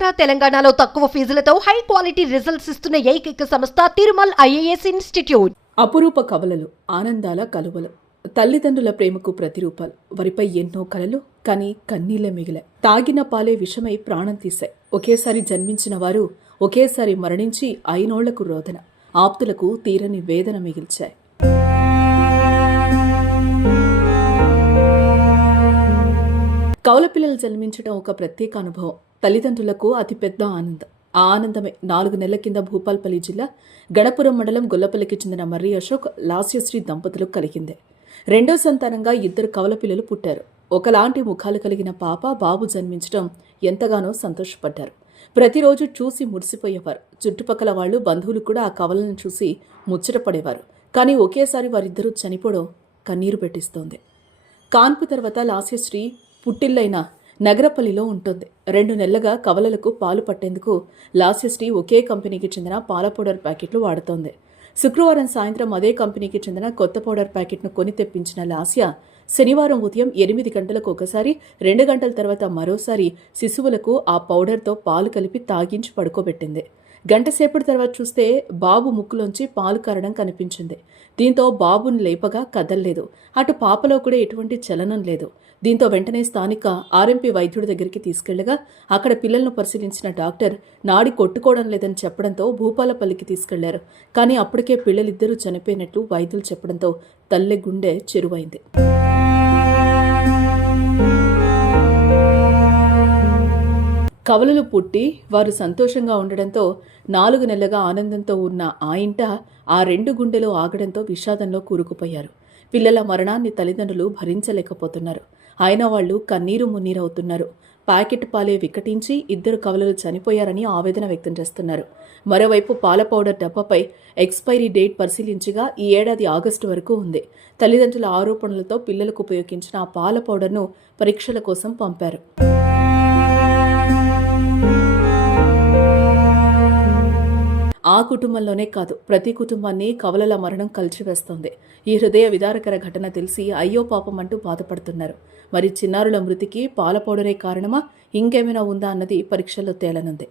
ఆంధ్ర తెలంగాణలో తక్కువ ఫీజులతో high quality results ఇస్తున్న ఏకైక సంస్థ తిరుమల్ ఐఏఎస్ ఇన్స్టిట్యూట్. అపురూప కవలలు, ఆనందాల కలువలు, తల్లిదండ్రుల ప్రేమకు ప్రతిరూపాలు. వారిపై ఎన్నో కలలు, కానీ కన్నీళ్లే మిగిలాయి. తాగిన పాలే విషమై ప్రాణం తీశాయి. ఒకేసారి జన్మించిన వారు ఒకేసారి మరణించి 5 ఏళ్లకు రోదన. ఆప్తులకు తీరని వేదన మిగిల్చాయి. కవల పిల్లలు జన్మించడం ఒక ప్రత్యేక అనుభవం. తల్లిదండ్రులకు అతిపెద్ద ఆనందం. ఆ ఆనందమే 4 నెలల కింద భూపాల్పల్లి జిల్లా గణపురం మండలం గొల్లపల్లికి చెందిన మర్రి అశోక్, లాస్యశ్రీ దంపతులకు కలిగింది. రెండో సంతానంగా 2 కవల పిల్లలు పుట్టారు. ఒకలాంటి ముఖాలు కలిగిన పాప, బాబు జన్మించడం ఎంతగానో సంతోషపడ్డారు. ప్రతిరోజు చూసి మురిసిపోయేవారు. చుట్టుపక్కల వాళ్ళు, బంధువులు కూడా ఆ కవలను చూసి ముచ్చటపడేవారు. కానీ ఒకేసారి వారిద్దరూ చనిపోవడం కన్నీరు పెట్టిస్తోంది. కాన్పు తర్వాత లాస్యశ్రీ పుట్టిల్లైన నగరపల్లిలో ఉంటుంది. 2 నెలలుగా కవలలకు పాలు పట్టేందుకు లాస్యశ్రీ ఒకే కంపెనీకి చెందిన పాల పౌడర్ ప్యాకెట్లు వాడుతోంది. శుక్రవారం సాయంత్రం అదే కంపెనీకి చెందిన కొత్త పౌడర్ ప్యాకెట్ను కొని తెప్పించిన లాస్య శనివారం ఉదయం 8 గంటలకు ఒకసారి, 2 గంటల తర్వాత మరోసారి శిశువులకు ఆ పౌడర్తో పాలు కలిపి తాగించి పడుకోబెట్టింది. గంటసేపటి తర్వాత చూస్తే బాబు ముక్కులోంచి పాలు కారడం కనిపించింది. దీంతో బాబుని లేపగా కదల్లేదు. అటు పాపలో కూడా ఎటువంటి చలనం లేదు. దీంతో వెంటనే స్థానిక ఆర్ఎంపీ వైద్యుడి దగ్గరికి తీసుకెళ్లగా అక్కడ పిల్లలను పరిశీలించిన డాక్టర్ నాడి కొట్టుకోవడం లేదని చెప్పడంతో భూపాలపల్లికి తీసుకెళ్లారు. కానీ అప్పటికే పిల్లలిద్దరూ చనిపోయినట్లు వైద్యులు చెప్పడంతో తల్లి గుండె చెరువైంది. కవలలు పుట్టి వారు సంతోషంగా ఉండడంతో 4 నెలలుగా ఆనందంతో ఉన్న ఆ ఇంట ఆ 2 గుండెలు ఆగడంతో విషాదంలో కూరుకుపోయారు. పిల్లల మరణాన్ని తల్లిదండ్రులు భరించలేకపోతున్నారు. అయినా వాళ్లు కన్నీరు మున్నీరవుతున్నారు. ప్యాకెట్ పాలే వికటించి 2 కవలలు చనిపోయారని ఆవేదన వ్యక్తం చేస్తున్నారు. మరోవైపు పాల పౌడర్ డబ్బాపై ఎక్స్పైరీ డేట్ పరిశీలించగా ఈ ఏడాది ఆగస్టు వరకు ఉంది. తల్లిదండ్రుల ఆరోపణలతో పిల్లలకు ఉపయోగించిన ఆ పాల పౌడర్ను పరీక్షల కోసం పంపారు. ఆ కుటుంబంలోనే కాదు, ప్రతి కుటుంబాన్ని కవలల మరణం కలిచివేస్తోంది. ఈ హృదయ విదారకర ఘటన తెలిసి అయ్యో పాపం అంటూ బాధపడుతున్నారు. మరి చిన్నారుల మృతికి పాల పౌడరే కారణమా, ఇంకేమైనా ఉందా అన్నది పరీక్షల్లో తేలనుంది.